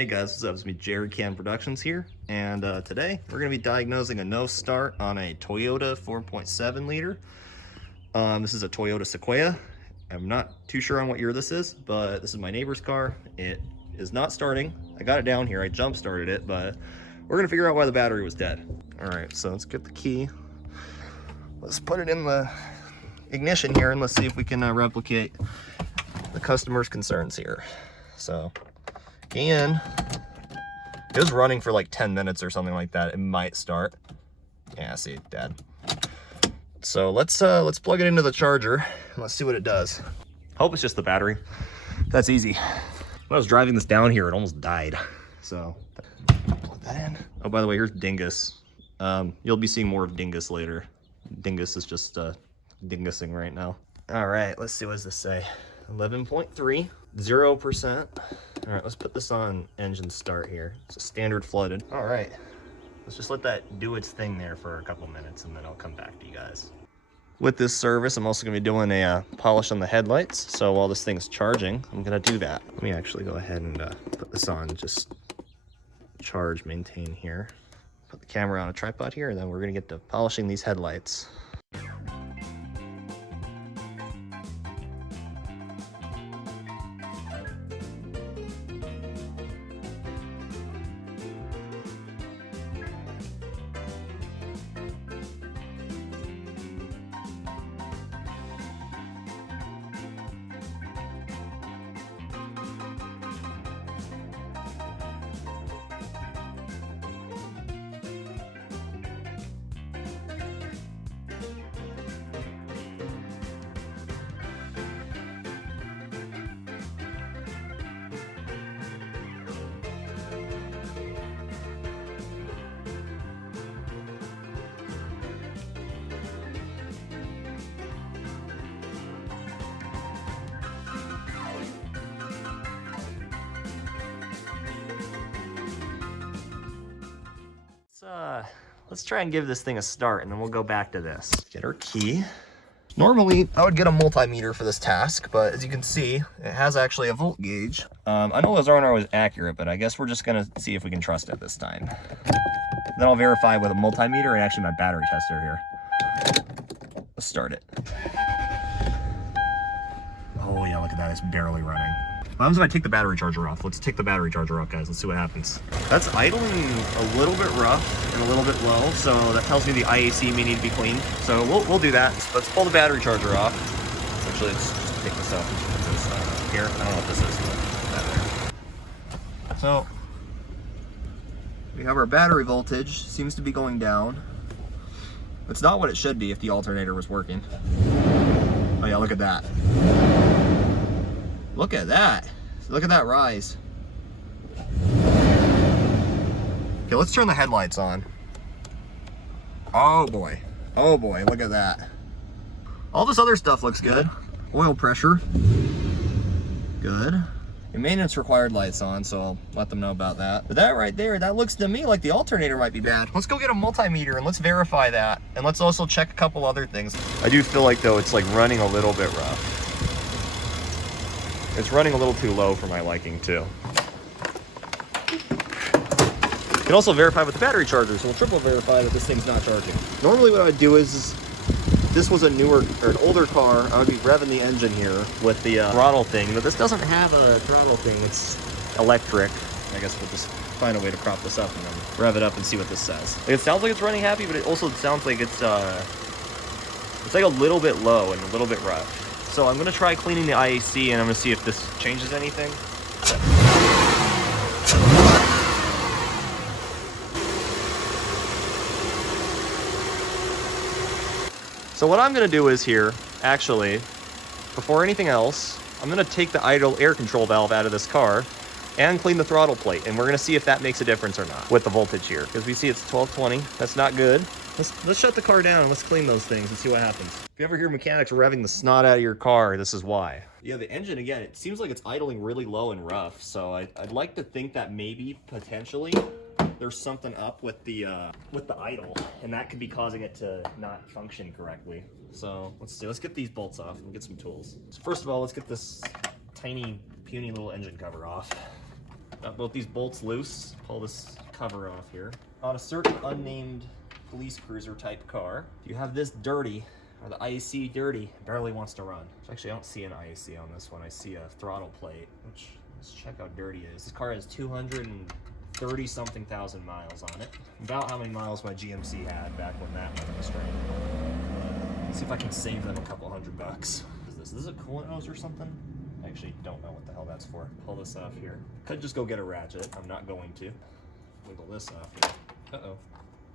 Hey guys, what's up? It's me, Jerry Can Productions here, and today we're going to be diagnosing a no start on a Toyota 4.7 liter. This is a Toyota Sequoia. I'm not too sure on what year this is, but this is my neighbor's car. It is not starting. I got it down here, I jump started it, but we're going to figure out why the battery was dead. Alright, so let's get the key. Let's put it in the ignition here and let's see if we can replicate the customer's concerns here. So and it was running for like 10 minutes or something like that. It might start. Yeah, see, dead. So let's plug it into the charger and let's see what it does. Hope it's just the battery. That's easy. When I was driving this down here, it almost died. So plug that in. Oh, by the way, here's Dingus. You'll be seeing more of Dingus later. Dingus is just dingusing right now. All right, let's see, what does this say? 11.3, 0%. All right, let's put this on engine start here. It's a standard flooded. All right, let's just let that do its thing there for a couple minutes and then I'll come back to you guys. With this service, I'm also gonna be doing a polish on the headlights. So while this thing's charging, I'm gonna do that. Let me actually go ahead and put this on, just charge, maintain here. Put the camera on a tripod here, and then we're gonna get to polishing these headlights. Let's try and give this thing a start and then we'll go back to this. Get our key. Normally, I would get a multimeter for this task, but as you can see, it has actually a volt gauge. I know those aren't always accurate, but I guess we're just gonna see if we can trust it this time. Then I'll verify with a multimeter and actually my battery tester here. Let's start it. Oh yeah, look at that, it's barely running. What happens if I take the battery charger off? Let's take the battery charger off, guys. Let's see what happens. That's idling a little bit rough and a little bit low, so that tells me the IAC may need to be cleaned. So we'll do that. Let's pull the battery charger off. Actually, let's just take this off and put this here. I don't know what this is, but that there. So we have our battery voltage. Seems to be going down. It's not what it should be if the alternator was working. Oh yeah, look at that. Look at that. Look at that rise. Okay, let's turn the headlights on. Oh boy. Oh boy, look at that. All this other stuff looks good. Oil pressure. Good. The maintenance required lights on, so I'll let them know about that. But that right there, that looks to me like the alternator might be bad. Let's go get a multimeter and let's verify that. And let's also check a couple other things. I do feel like though it's like running a little bit rough. It's running a little too low for my liking too. You can also verify with the battery charger, so we'll triple verify that this thing's not charging. Normally what I would do is this was a newer or an older car, I would be revving the engine here with the throttle thing, but this doesn't have a throttle thing, it's electric. I guess we'll just find a way to prop this up and then rev it up and see what this says. It sounds like it's running happy, but it also sounds like it's like a little bit low and a little bit rough. So I'm gonna try cleaning the IAC and I'm gonna see if this changes anything. So what I'm gonna do is here, actually, before anything else, I'm gonna take the idle air control valve out of this car and clean the throttle plate. And we're gonna see if that makes a difference or not with the voltage here. Because we see it's 1220, that's not good. Let's shut the car down and let's clean those things and see what happens. If you ever hear mechanics revving the snot out of your car, this is why. Yeah, the engine, again, it seems like it's idling really low and rough. So I'd like to think that maybe, potentially, there's something up with the idle. And that could be causing it to not function correctly. So let's see, let's get these bolts off and get some tools. So first of all, let's get this tiny, puny little engine cover off. Got both these bolts loose. Pull this cover off here. On a certain unnamed police cruiser type car, if you have this dirty, or the IAC dirty, it barely wants to run. Actually, I don't see an IAC on this one. I see a throttle plate, which, let's check how dirty it is. This car has 230 something thousand miles on it. About how many miles my GMC had back when that went on the street. Let's see if I can save them a couple $100 bucks. What is this? Is this a coolant hose or something? I actually don't know what the hell that's for. Pull this off here. Could just go get a ratchet. I'm not going to. Wiggle this off here. Uh-oh.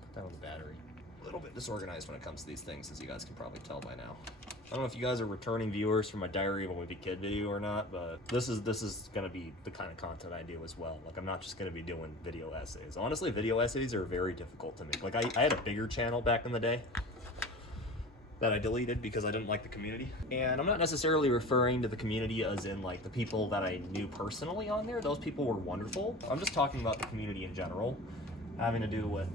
Put down the battery. A little bit disorganized when it comes to these things, as you guys can probably tell by now. I don't know if you guys are returning viewers from my Diary of a Wimpy Kid video or not, but this is gonna be the kind of content I do as well. Like, I'm not just gonna be doing video essays. Honestly, video essays are very difficult to make. Like, I had a bigger channel back in the day that I deleted because I didn't like the community. And I'm not necessarily referring to the community as in like the people that I knew personally on there. Those people were wonderful. I'm just talking about the community in general, having to do with,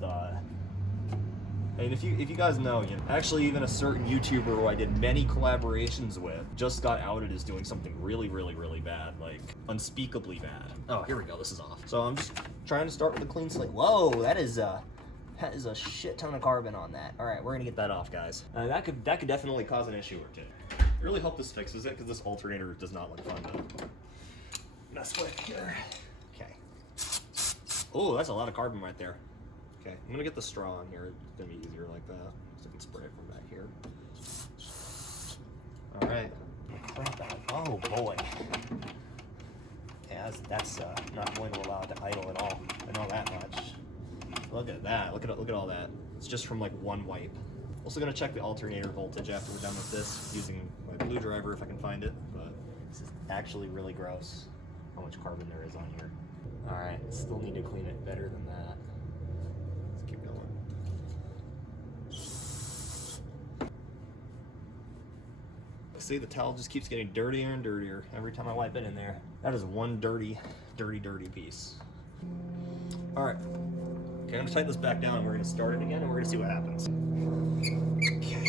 and if you guys know, you know, actually even a certain YouTuber who I did many collaborations with just got outed as doing something really, really, really bad, like unspeakably bad. Oh, here we go, this is off. So I'm just trying to start with a clean slate. Whoa, that is a shit ton of carbon on that. All right, we're gonna get that off, guys. That could definitely cause an issue or two. I really hope this fixes it, because this alternator does not look fun to mess with here. Okay. Oh, that's a lot of carbon right there. Okay, I'm gonna get the straw in here. It's gonna be easier like that. So I can spray it from back here. All right. Crap out. Oh boy. Yeah, that's not going to allow it to idle at all. I know that much. Look at that. Look at all that. It's just from like one wipe. Also gonna check the alternator voltage after we're done with this using my blue driver if I can find it. But this is actually really gross how much carbon there is on here. All right, still need to clean it better than that. Let's keep going. See, the towel just keeps getting dirtier and dirtier every time I wipe it in there. That is one dirty piece. All right. Okay, I'm gonna tighten this back down and we're gonna start it again and we're gonna see what happens. Okay.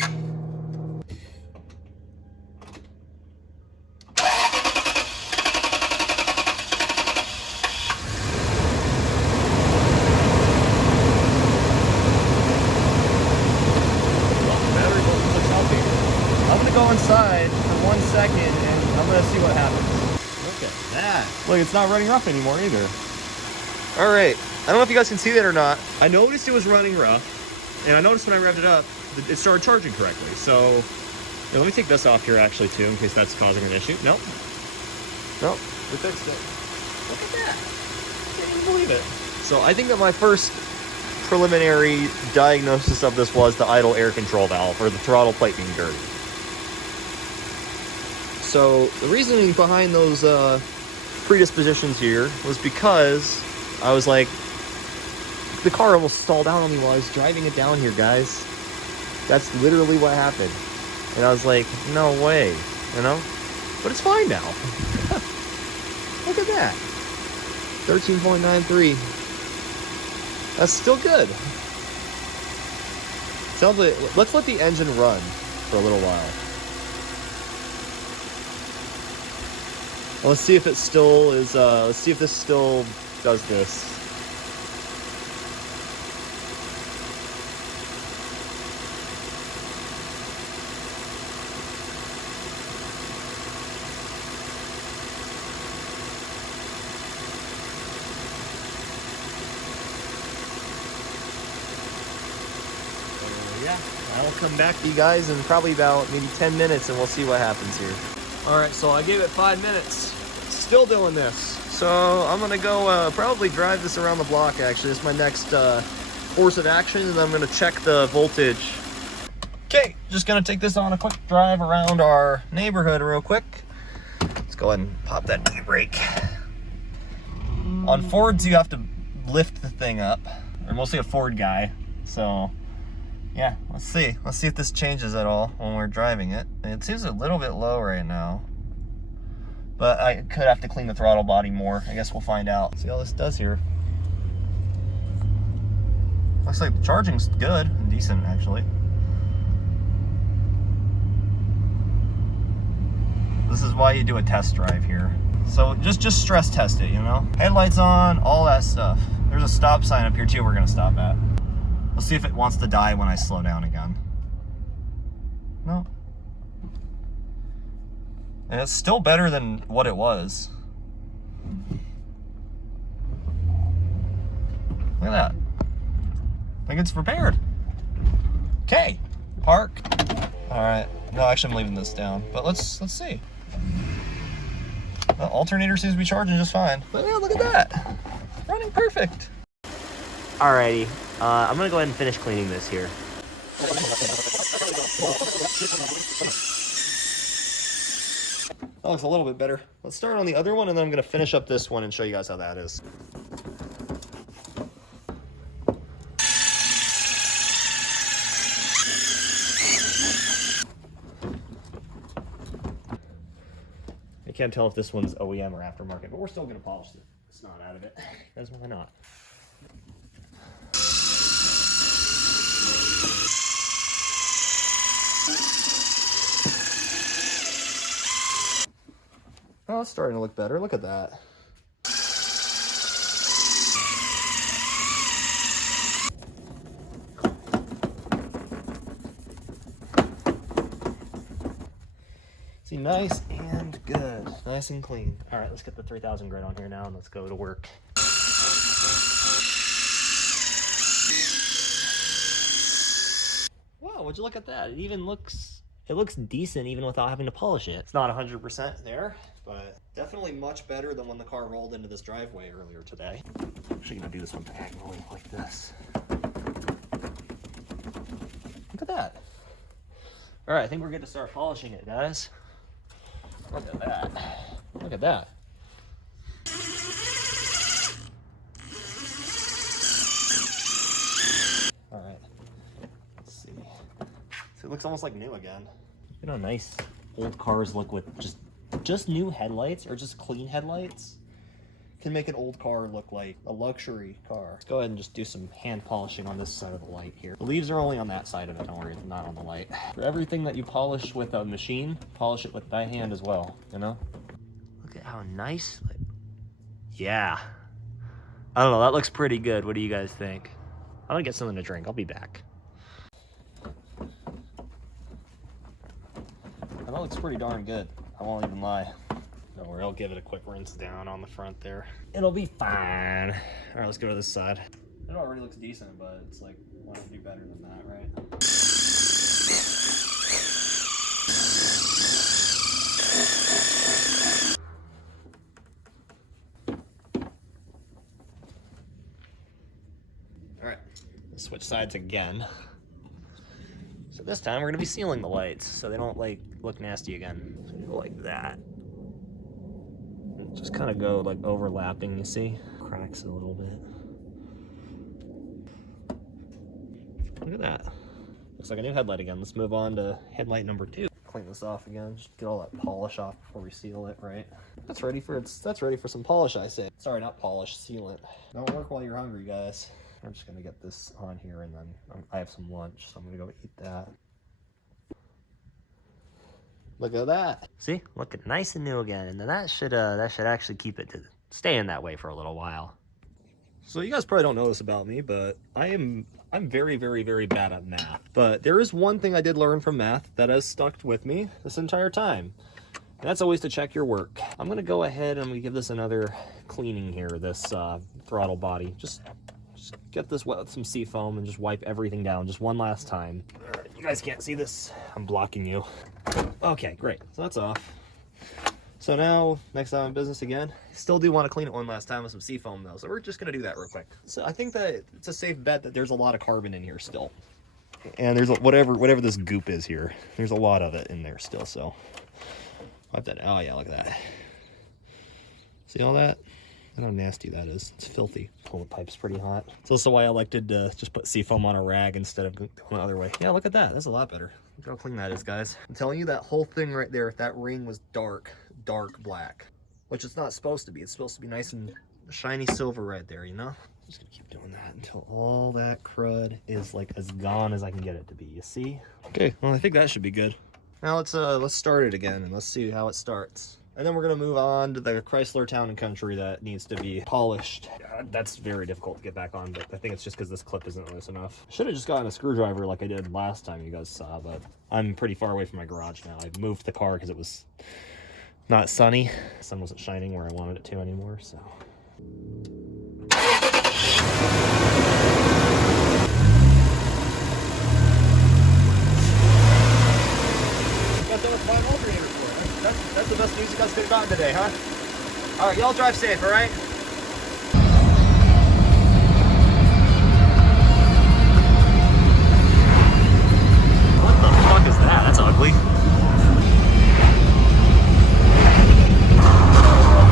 Battery voltage looks healthy. I'm gonna go inside for 1 second and I'm gonna see what happens. Look at that. Look, it's not running rough anymore either. All right. I don't know if you guys can see that or not. I noticed it was running rough, and I noticed when I revved it up, it started charging correctly. So, yeah, let me take this off here actually too, in case that's causing an issue. Nope. Nope, we fixed it. Look at that. I can't even believe it. So I think that my first preliminary diagnosis of this was the idle air control valve, or the throttle plate being dirty. So the reasoning behind those predispositions here was because I was like, the car almost stalled out on me while I was driving it down here, guys. That's literally what happened. And I was like, no way, you know? But it's fine now. Look at that. 13.93. That's still good. Sounds like, let's let the engine run for a little while. Well, let's see if it still is, let's see if this still does this. Yeah, I'll come back to you guys in probably about maybe 10 minutes and we'll see what happens here. All right, so I gave it 5 minutes. Still doing this. So I'm gonna go probably drive this around the block actually. This is my next course of action, and then I'm gonna check the voltage. Okay, just gonna take this on a quick drive around our neighborhood real quick. Let's go ahead and pop that knee brake. On Fords, you have to lift the thing up. I'm mostly a Ford guy, so yeah, let's see. Let's see if this changes at all when we're driving it. It seems a little bit low right now, but I could have to clean the throttle body more. I guess we'll find out. See how this does here. Looks like the charging's good and decent, actually. This is why you do a test drive here. So just stress test it, you know? Headlights on, all that stuff. There's a stop sign up here too we're gonna stop at. We'll see if it wants to die when I slow down again. No. And it's still better than what it was. Look at that. I think it's repaired. Okay, park. All right, no, actually I'm leaving this down, but let's see. The alternator seems to be charging just fine. But yeah, look at that. Running perfect. Alrighty, I'm gonna go ahead and finish cleaning this here. That looks a little bit better. Let's start on the other one and then I'm gonna finish up this one and show you guys how that is. I can't tell if this one's OEM or aftermarket, but we're still gonna polish the snot out of it. That's why not. Oh, it's starting to look better. Look at that. See, nice and good. Nice and clean. All right, let's get the 3000 grit on here now and let's go to work. Wow, would you look at that? It looks decent even without having to polish it. It's not 100% there, but definitely much better than when the car rolled into this driveway earlier today. I'm actually gonna do this one diagonally like this. Look at that. All right, I think we're good to start polishing it, guys. Look at that. Look at that. All right, let's see. So it looks almost like new again. You know how nice old cars look with just new headlights or just clean headlights? Can make an old car look like a luxury car. Let's go ahead and just do some hand polishing on this side of the light here. The leaves are only on that side of it, don't worry, not on the light. For everything that you polish with a machine, polish it with by hand as well, you know? Look at how nice, yeah. I don't know, that looks pretty good. What do you guys think? I'm gonna get something to drink, I'll be back. That looks pretty darn good. I won't even lie. Don't worry, I'll give it a quick rinse down on the front there. It'll be fine. All right, let's go to this side. It already looks decent, but it's like, why not do better than that, right? All right, let's switch sides again. So this time we're gonna be sealing the lights so they don't like look nasty again. So go like that. Just kind of go like overlapping, you see? Cracks a little bit. Look at that. Looks like a new headlight again. Let's move on to headlight number 2. Clean this off again. Just get all that polish off before we seal it, right? That's ready for some polish, I say. Sorry, not polish, sealant. Don't work while you're hungry, guys. I'm just gonna get this on here and then I have some lunch, so I'm gonna go eat that. Look at that. See, looking nice and new again, and then that should actually keep it to staying that way for a little while. So you guys probably don't know this about me, but I'm very, very, very bad at math. But there is one thing I did learn from math that has stuck with me this entire time, and that's always to check your work. I'm gonna go ahead and I'm gonna give this another cleaning here, this throttle body. Just get this wet with some seafoam and just wipe everything down just one last time. All right, you guys can't see this. I'm blocking you. Okay, great. So that's off. So now, next time in business again, still do want to clean it one last time with some seafoam though. So we're just gonna do that real quick. So I think that it's a safe bet that there's a lot of carbon in here still. And there's whatever this goop is here, there's a lot of it in there still, so. Wipe that, oh yeah, look at that. See all that? Look how nasty that is. It's filthy. Oh, the pipe's pretty hot. It's also why I elected to just put seafoam on a rag instead of going the other way. Yeah, look at that. That's a lot better. Look how clean that is, guys. I'm telling you, that whole thing right there, that ring was dark black, which it's not supposed to be. It's supposed to be nice and shiny silver right there, you know? I'm just gonna keep doing that until all that crud is like as gone as I can get it to be, you see? Okay, well, I think that should be good. Now let's start it again and let's see how it starts. And then we're gonna move on to the Chrysler Town & Country that needs to be polished. That's very difficult to get back on, but I think it's just because this clip isn't loose enough. Should have just gotten a screwdriver like I did last time you guys saw, but I'm pretty far away from my garage now. I moved the car because it was not sunny. The sun wasn't shining where I wanted it to anymore, so. Got done with my alternator for it. That's the best news you guys could have gotten today, huh? All right, y'all drive safe, all right? What the fuck is that? That's ugly.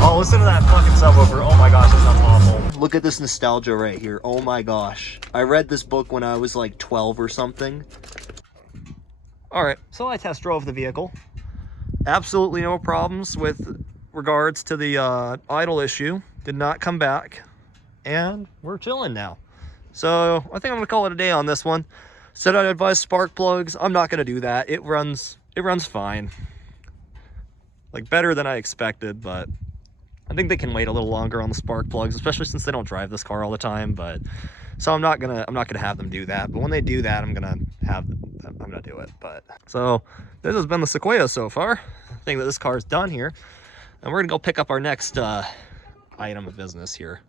Oh, listen to that fucking subwoofer. Oh my gosh, that sounds awful. Look at this nostalgia right here. Oh my gosh. I read this book when I was like 12 or something. All right, so I test drove the vehicle. Absolutely no problems with regards to the idle issue. Did not come back. And we're chilling now. So I think I'm gonna call it a day on this one. Said I'd advise spark plugs. I'm not gonna do that. It runs fine. Like better than I expected, but I think they can wait a little longer on the spark plugs, especially since they don't drive this car all the time. But so I'm not gonna have them do that. But when they do that, I'm gonna do it. But so this has been the Sequoia so far. I think that this car is done here, and we're gonna go pick up our next item of business here.